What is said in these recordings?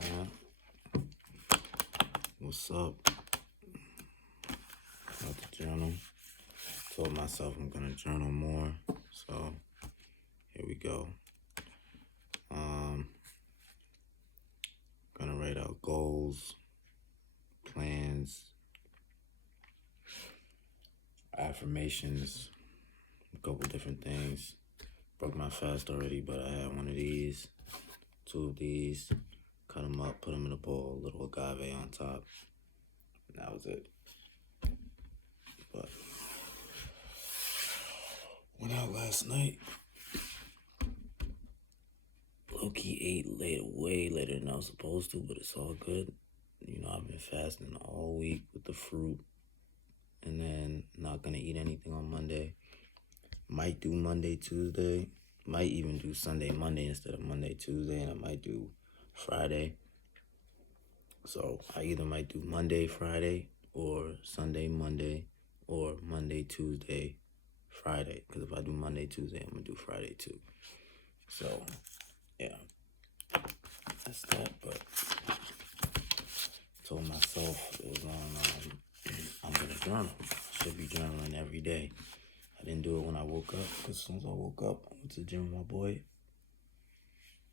saying? What's up? About to journal. Told myself I'm gonna journal more, so here we go. Gonna write out goals, plans, affirmations, a couple different things. Broke my fast already, but I had one of these, two of these. Cut them up, put them in a bowl, little agave on top. And that was it. But went out last night. Low-key ate way later than I was supposed to, but it's all good. You know, I've been fasting all week with the fruit, and then not gonna eat anything on Monday. Might do Monday, Tuesday. Might even do Sunday, Monday instead of Monday, Tuesday, and I might do Friday. So I either might do Monday, Friday, or Sunday, Monday, or Monday, Tuesday, Friday. Because if I do Monday, Tuesday, I'm going to do Friday too. So, yeah, that's that. But told myself it was on, I'm going to journal. I should be journaling every day. I didn't do it when I woke up. Because as soon as I woke up, I went to the gym with my boy.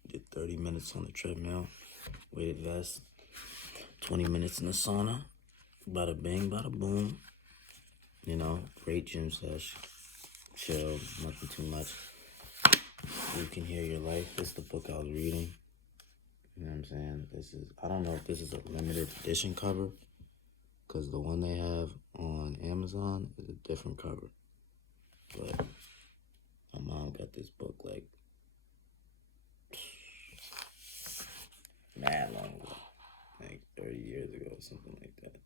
Did 30 minutes on the treadmill. Weighted vest. 20 minutes in the sauna. Bada bing, bada boom. You know, great gym sesh. Chill, nothing too much. You Can Heal Your Life. This is the book I was reading. You know what I'm saying? I don't know if this is a limited edition cover, because the one they have on Amazon is a different cover. But my mom got this book like mad long ago. Like 30 years ago or something like that.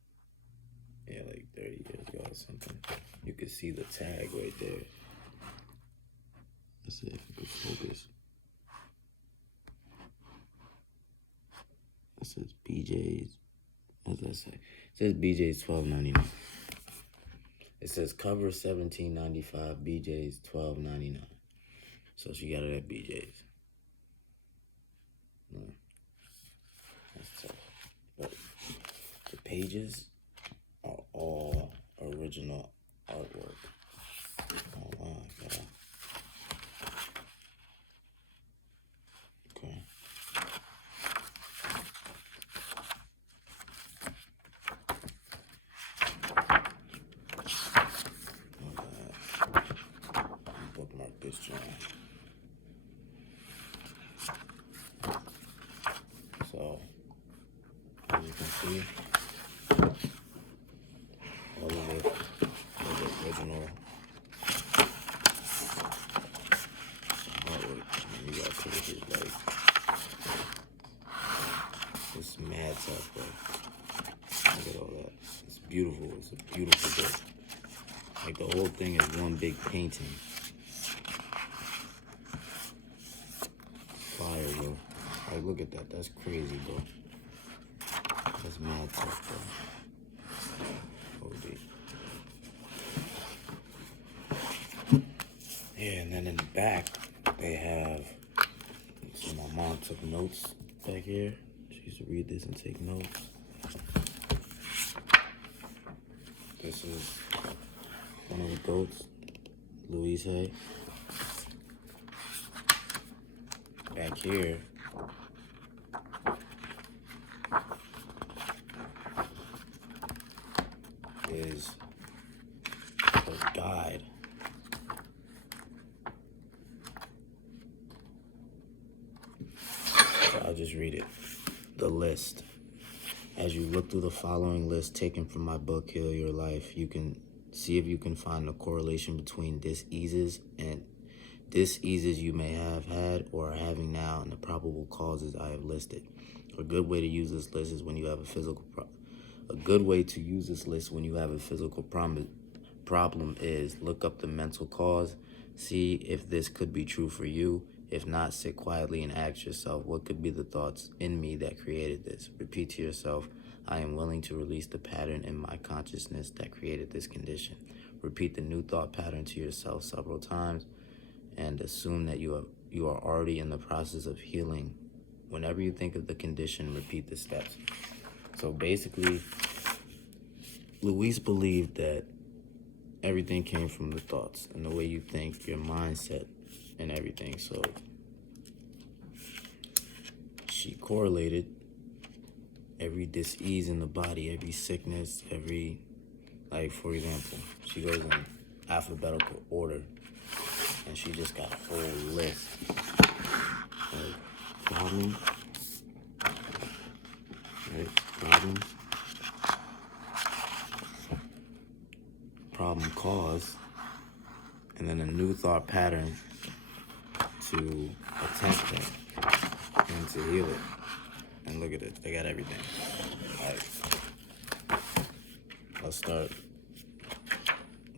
Yeah, like 30 years ago or something. You could see the tag right there. Let's see if I can focus. It says BJ's. What does that say? It says BJ's $12.99. It says cover $17.95, BJ's $12.99. So she got it at BJ's. That's tough. But the pages are all original artwork. Oh wow, yeah. Okay. Bookmark this joint. So, as you can see, all of it is original artwork. And you got pictures like, it's mad tough, bro. Look at all that. It's beautiful. It's a beautiful book. Like the whole thing is one big painting. Fire, bro. Like, look at that. That's crazy, bro. That's mad tough, bro. OD. Yeah, and then in the back, they have, so my mom took notes back here. She used to read this and take notes. This is one of the goats, Louise Hay. Back here is her guide. So I'll just read it. The list. As you look through the following list taken from my book, Heal Your Life, you can see if you can find a correlation between diseases you may have had or are having now and the probable causes I have listed. A good way to use this list is when you have a physical problem is look up the mental cause, see if this could be true for you. If not, sit quietly and ask yourself, what could be the thoughts in me that created this? Repeat to yourself, I am willing to release the pattern in my consciousness that created this condition. Repeat the new thought pattern to yourself several times and assume that you are already in the process of healing Whenever you think of the condition, repeat the steps. So basically, Luis believed that everything came from the thoughts and the way you think, your mindset, and everything. So she correlated every disease in the body, every sickness, every, like, for example, she goes in alphabetical order, and she just got a whole list of problem, right? Problem cause, and then a new thought pattern to attempt it and to heal it. And look at it, they got everything. Like, let's start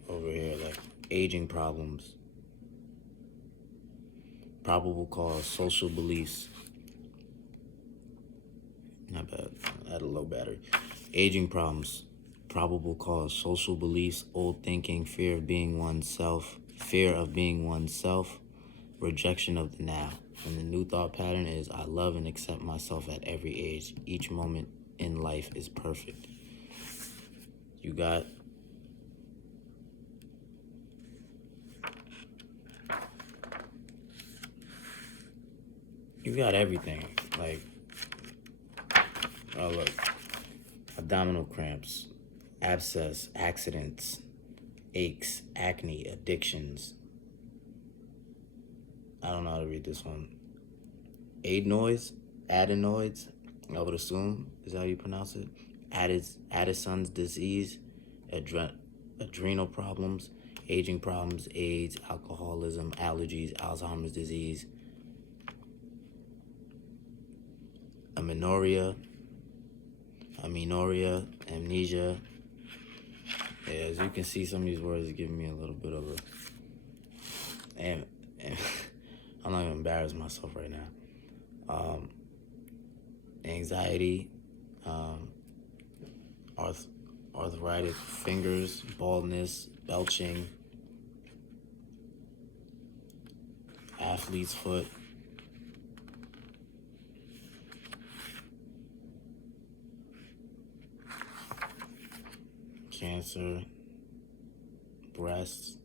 over here, like aging problems, probable cause, social beliefs. Not bad, I had a low battery. Aging problems, probable cause, social beliefs, old thinking, fear of being oneself, rejection of the now. And the new thought pattern is, I love and accept myself at every age. Each moment in life is perfect. You got everything. Like, oh look, abdominal cramps, abscess, accidents, aches, acne, addictions. I don't know how to read this one. Adenoids, I would assume is how you pronounce it. Addison's disease, adrenal problems, aging problems, AIDS, alcoholism, allergies, Alzheimer's disease, amenorrhea, amnesia. Yeah, as you can see, some of these words are giving me a little bit of a... And I'm not gonna embarrass myself right now. Anxiety, arthritic fingers, baldness, belching, athlete's foot, cancer, breath.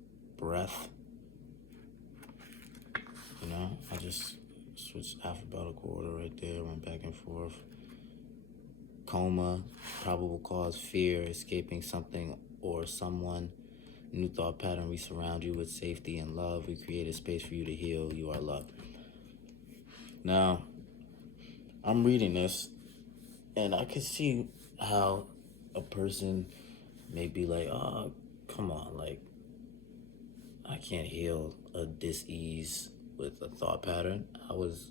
You know, I just switched alphabetical order right there, went back and forth. Coma, probable cause, fear, escaping something or someone. New thought pattern, we surround you with safety and love. We create a space for you to heal. You are loved. Now, I'm reading this, and I can see how a person may be like, oh, come on, like, I can't heal a dis-ease with a thought pattern. I wasn't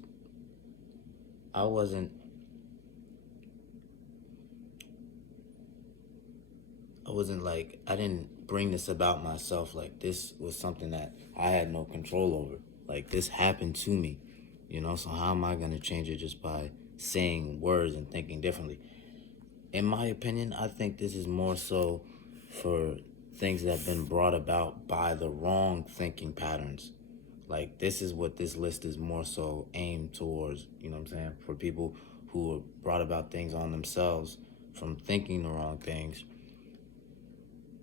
like, I didn't bring this about myself. Like, this was something that I had no control over. Like, this happened to me, you know? So how am I going to change it just by saying words and thinking differently? In my opinion, I think this is more so for things that have been brought about by the wrong thinking patterns. Like, this is what this list is more so aimed towards, you know what I'm saying? For people who have brought about things on themselves from thinking the wrong things.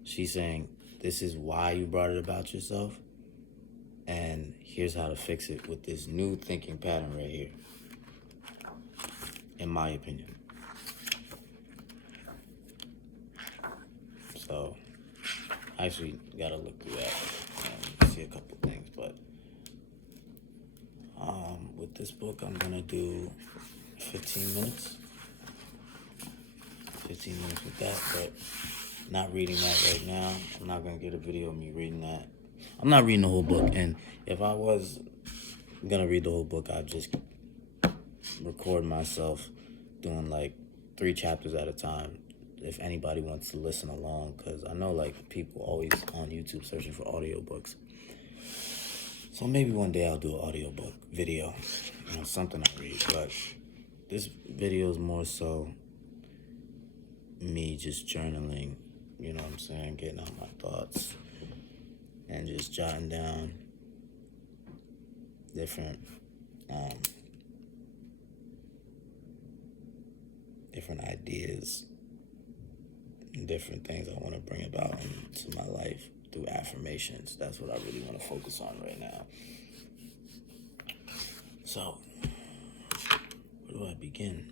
She's saying, this is why you brought it about yourself, and here's how to fix it with this new thinking pattern right here, in my opinion. So, I actually gotta look through that and see a couple things, but with this book, I'm gonna do 15 minutes. 15 minutes with that, but not reading that right now. I'm not gonna get a video of me reading that. I'm not reading the whole book, and if I was gonna read the whole book, I'd just record myself doing like 3 chapters at a time if anybody wants to listen along, because I know like people always on YouTube searching for audiobooks. So maybe one day I'll do an audiobook video, you know, something I read, but this video is more so me just journaling, you know what I'm saying, getting out my thoughts and just jotting down different different ideas and different things I want to bring about into my life through affirmations. That's what I really want to focus on right now. So, where do I begin?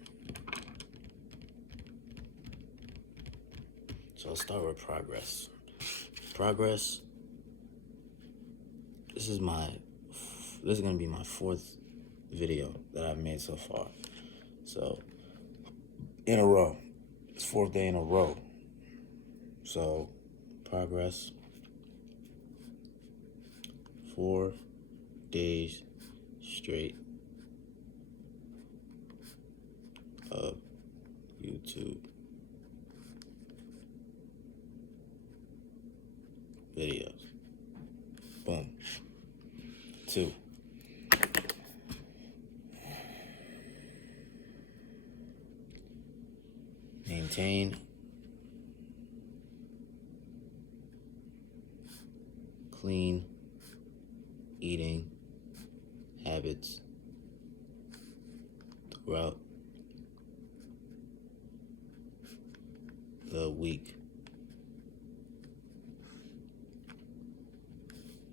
So I'll start with progress. Progress. This is going to be my fourth video that I've made so far. So, in a row. It's fourth day in a row. So, progress. 4 days straight of YouTube videos. Boom. 2. Maintain clean eating habits throughout the week.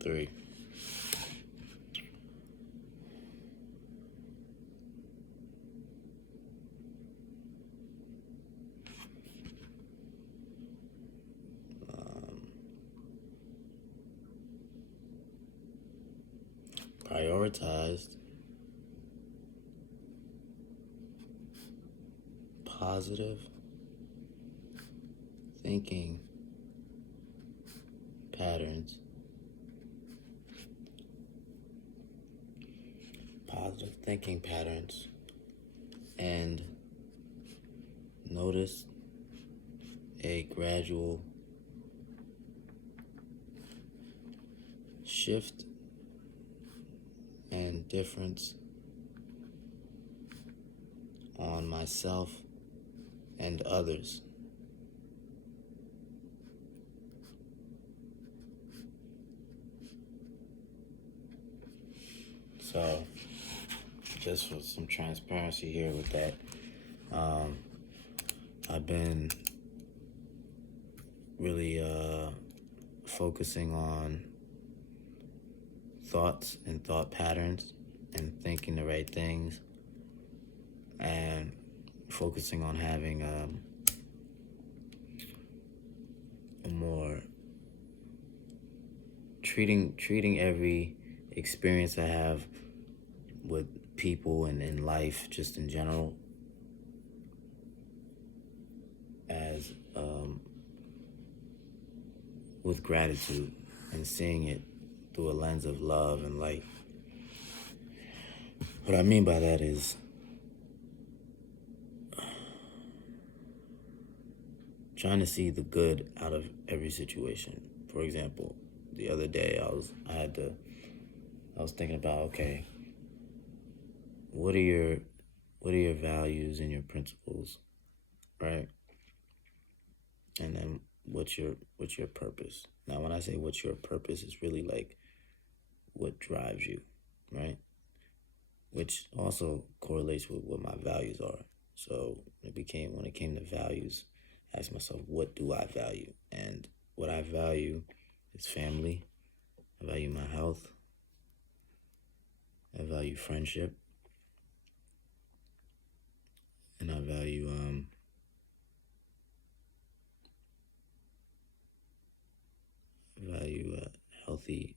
3. Prioritized positive thinking patterns. Positive thinking patterns, and notice a gradual shift and difference on myself and others. So, just for some transparency here with that, I've been really focusing on thoughts and thought patterns and thinking the right things, and focusing on having a more treating every experience I have with people and in life, just in general, as with gratitude, and seeing it through a lens of love and light. What I mean by that is trying to see the good out of every situation. For example, the other day I was thinking about, okay, what are your values and your principles, right? And then what's your purpose? Now, when I say what's your purpose, it's really like what drives you, right? Which also correlates with what my values are. So when it came to values, I asked myself, what do I value? And what I value is family. I value my health. I value friendship. And I value healthy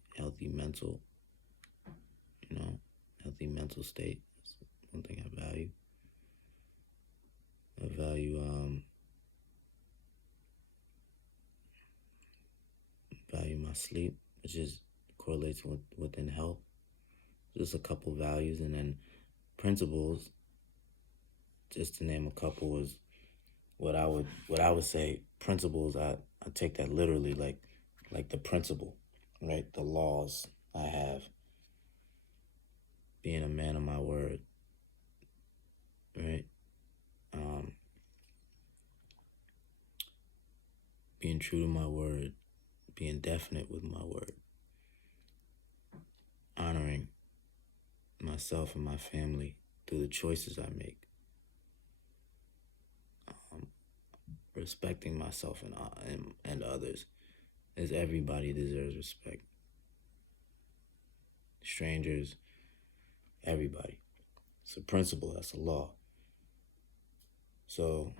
mental, healthy mental state. That's one thing I value. I value my sleep, which correlates within health. Just a couple values, and then principles. Just to name a couple is what I would say. Principles, I take that literally, like the principle, right? The laws I have. Being a man of my word, right? Being true to my word, being definite with my word, honoring myself and my family through the choices I make, respecting myself and others, is everybody deserves respect. Strangers, everybody. It's a principle, that's a law. So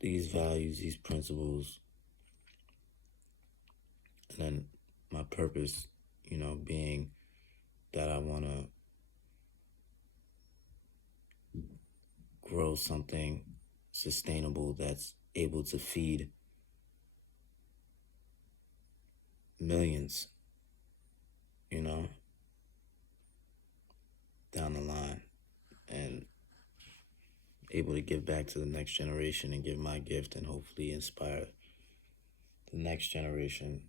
these values, these principles, and then my purpose, being that I want to grow something sustainable that's able to feed millions, down the line, and able to give back to the next generation and give my gift and hopefully inspire the next generation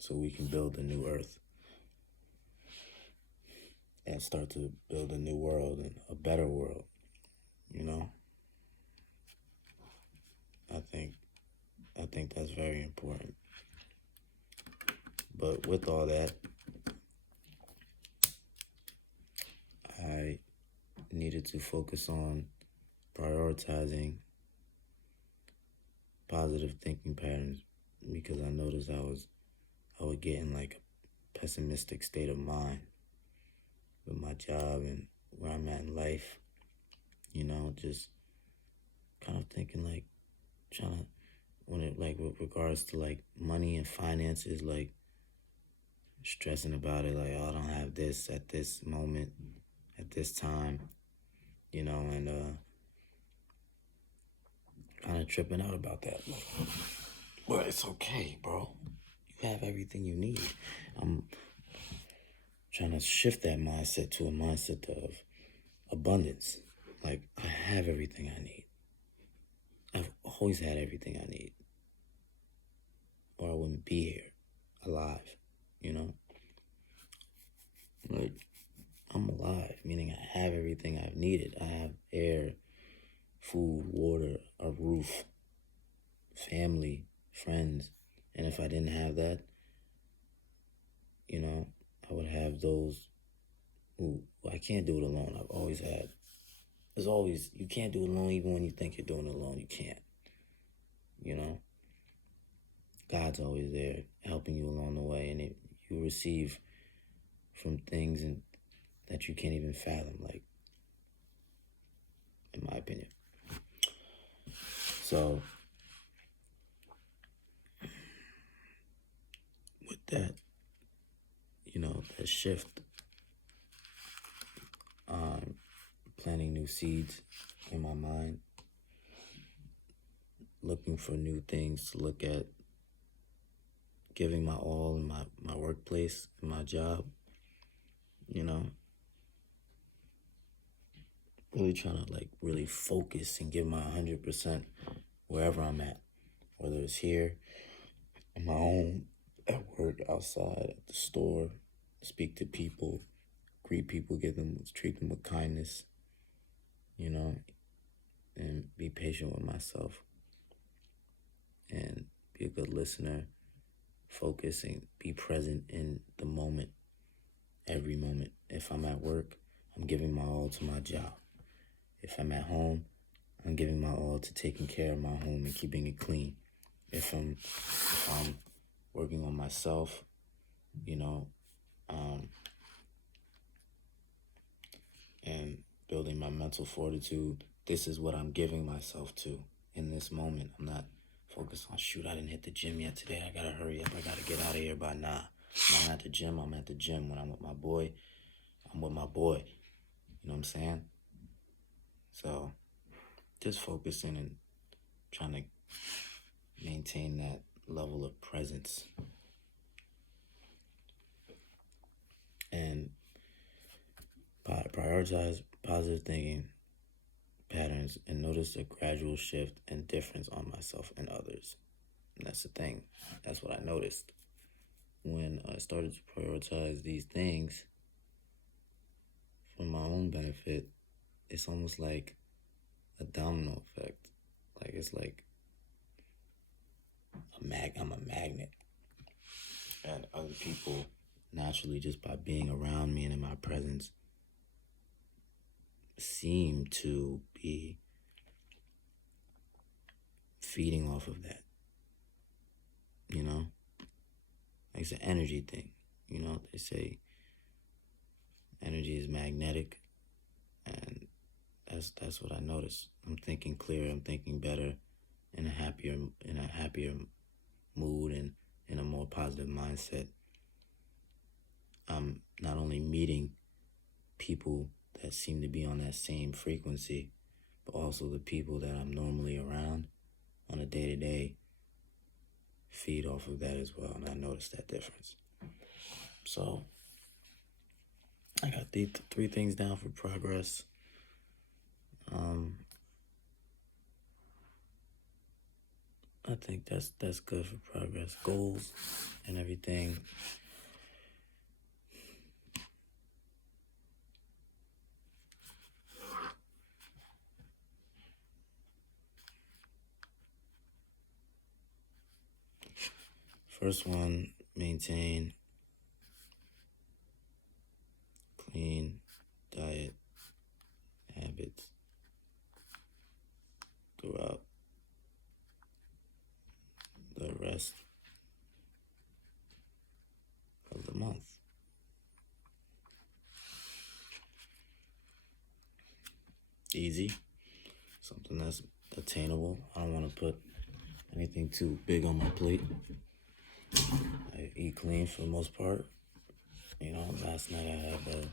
so we can build a new earth and start to build a new world and a better world, I think that's very important. But with all that, I needed to focus on prioritizing positive thinking patterns because I noticed I would get in like a pessimistic state of mind with my job and where I'm at in life, just kind of thinking like trying to, when it like with regards to like money and finances, like stressing about it, like, oh, I don't have this at this moment, at this time, and kind of tripping out about that. But it's okay, bro. You have everything you need. I'm trying to shift that mindset to a mindset of abundance. Like, I have everything I need. I've always had everything I need, or I wouldn't be here, alive, Like, I'm alive, meaning I have everything I've needed. I have air, food, water, a roof, family, friends. And if I didn't have that, I would have those who, I can't do it alone. I've always had. There's always, you can't do it alone even when you think you're doing it alone. You can't, God's always there helping you along the way. And you receive from things that you can't even fathom, like, in my opinion. So, with that, that shift, planting new seeds in my mind, looking for new things to look at, giving my all in my workplace, in my job, really trying to like really focus and give my 100% wherever I'm at, whether it's here, in my home, at work, outside, at the store, speak to people, greet people, treat them with kindness, and be patient with myself and be a good listener, focus and be present in the moment, every moment. If I'm at work, I'm giving my all to my job. If I'm at home, I'm giving my all to taking care of my home and keeping it clean. If I'm working on myself, and building my mental fortitude, this is what I'm giving myself to in this moment. I'm not focused on, shoot, I didn't hit the gym yet today. I gotta hurry up. I gotta get out of here by now. When I'm at the gym, I'm at the gym. When I'm with my boy, I'm with my boy. You know what I'm saying? So just focusing and trying to maintain that level of presence. And prioritize positive thinking patterns and notice a gradual shift and difference on myself and others. And that's the thing. That's what I noticed. When I started to prioritize these things for my own benefit, it's almost like a domino effect. Like, it's like I'm a magnet. And other people, naturally, just by being around me and in my presence, seem to be feeding off of that. You know, like it's an energy thing. You know, they say energy is magnetic, and that's what I notice. I'm thinking clearer. I'm thinking better, in a happier mood, and in a more positive mindset. I'm not only meeting people that seem to be on that same frequency, but also the people that I'm normally around on a day to day feed off of that as well. And I noticed that difference. So I got the three things down for progress. I think that's good for progress, goals, and everything. First one, maintain clean diet habits throughout the rest of the month. Easy, something that's attainable. I don't want to put anything too big on my plate. I eat clean for the most part. You know, last night I had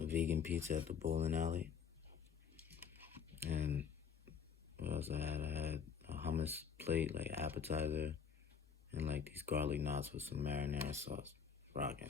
a vegan pizza at the bowling alley. And what else I had? I had a hummus plate, like appetizer, and like these garlic knots with some marinara sauce. Rocking.